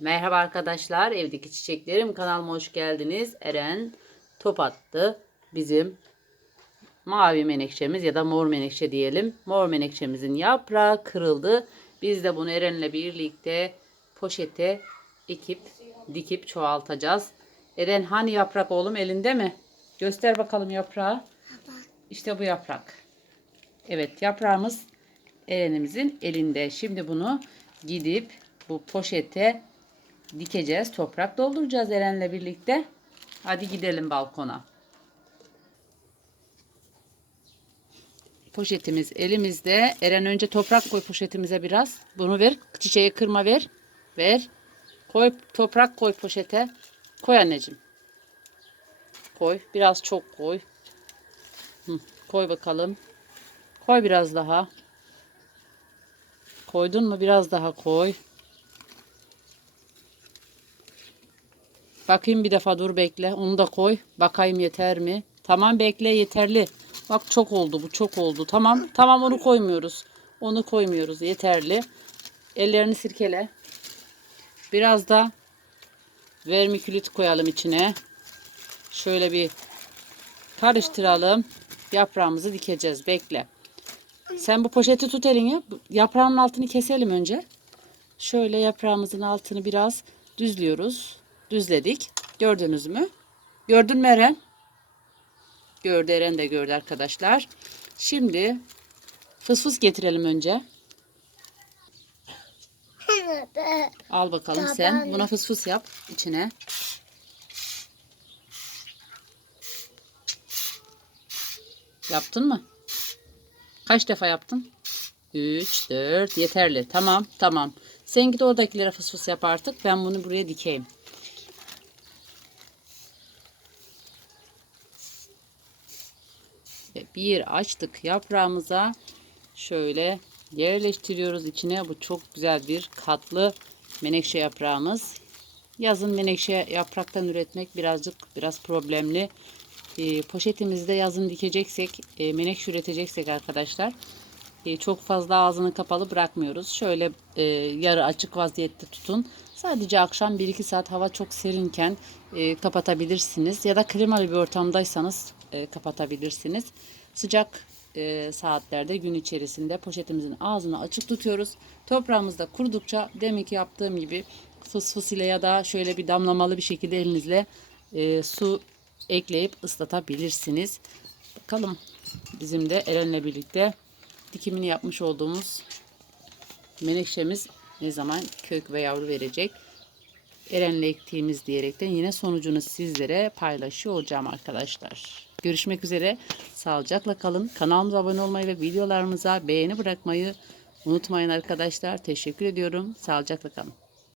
Merhaba arkadaşlar, evdeki çiçeklerim kanalıma hoş geldiniz. Eren top attı. Bizim mavi menekşemiz ya da mor menekşe diyelim. Mor menekşemizin yaprağı kırıldı. Biz de bunu Eren'le birlikte poşete ekip dikip çoğaltacağız. Eren hani yaprak oğlum elinde mi? Göster bakalım yaprağı. İşte bu yaprak. Evet yaprağımız Eren'imizin elinde. Şimdi bunu gidip bu poşete dikeceğiz. Toprak dolduracağız Eren'le birlikte. Hadi gidelim balkona. Poşetimiz elimizde. Eren önce toprak koy poşetimize biraz. Bunu ver. Çiçeği kırma ver. Ver. Koy toprak koy poşete. Koy anneciğim. Koy. Biraz çok koy. Koy bakalım. Koy biraz daha. Koydun mu? Biraz daha koy. Bakayım bir defa dur bekle. Onu da koy. Bakayım yeter mi? Tamam bekle yeterli. Bak çok oldu bu çok oldu. Tamam tamam onu koymuyoruz. Onu koymuyoruz yeterli. Ellerini sirkele. Biraz da vermikülit koyalım içine. Şöyle bir karıştıralım. Yaprağımızı dikeceğiz. Bekle. Sen bu poşeti tut eline. Yaprağın altını keselim önce. Şöyle yaprağımızın altını biraz düzlüyoruz. Düzledik. Gördünüz mü? Gördün mü Eren? Gördü Eren de gördü arkadaşlar. Şimdi fıs fıs getirelim önce. Al bakalım sen. Buna fıs fıs yap içine. Yaptın mı? Kaç defa yaptın? 3, 4 yeterli. Tamam tamam. Sen git oradakilere fıs fıs yap artık. Ben bunu buraya dikeyim. Bir açtık yaprağımıza. Şöyle yerleştiriyoruz içine. Bu çok güzel bir katlı menekşe yaprağımız. Yazın menekşe yapraktan üretmek birazcık biraz problemli. E, poşetimizde yazın dikeceksek, e, menekşe üreteceksek arkadaşlar e, çok fazla ağzını kapalı bırakmıyoruz. Şöyle e, yarı açık vaziyette tutun. Sadece akşam 1-2 saat hava çok serinken e, kapatabilirsiniz. Ya da klimalı bir ortamdaysanız e, kapatabilirsiniz. Sıcak e, saatlerde gün içerisinde poşetimizin ağzını açık tutuyoruz. Toprağımız da kurudukça deminki yaptığım gibi fıs fıs ile ya da şöyle bir damlamalı bir şekilde elinizle e, su ekleyip ıslatabilirsiniz. Bakalım bizim de Eren'le birlikte dikimini yapmış olduğumuz menekşemiz ne zaman kök ve yavru verecek. Eren'le ektiğimiz diyerekten yine sonucunu sizlere paylaşıyor olacağım arkadaşlar. Görüşmek üzere. Sağlıcakla kalın. Kanalımıza abone olmayı ve videolarımıza beğeni bırakmayı unutmayın arkadaşlar. Teşekkür ediyorum. Sağlıcakla kalın.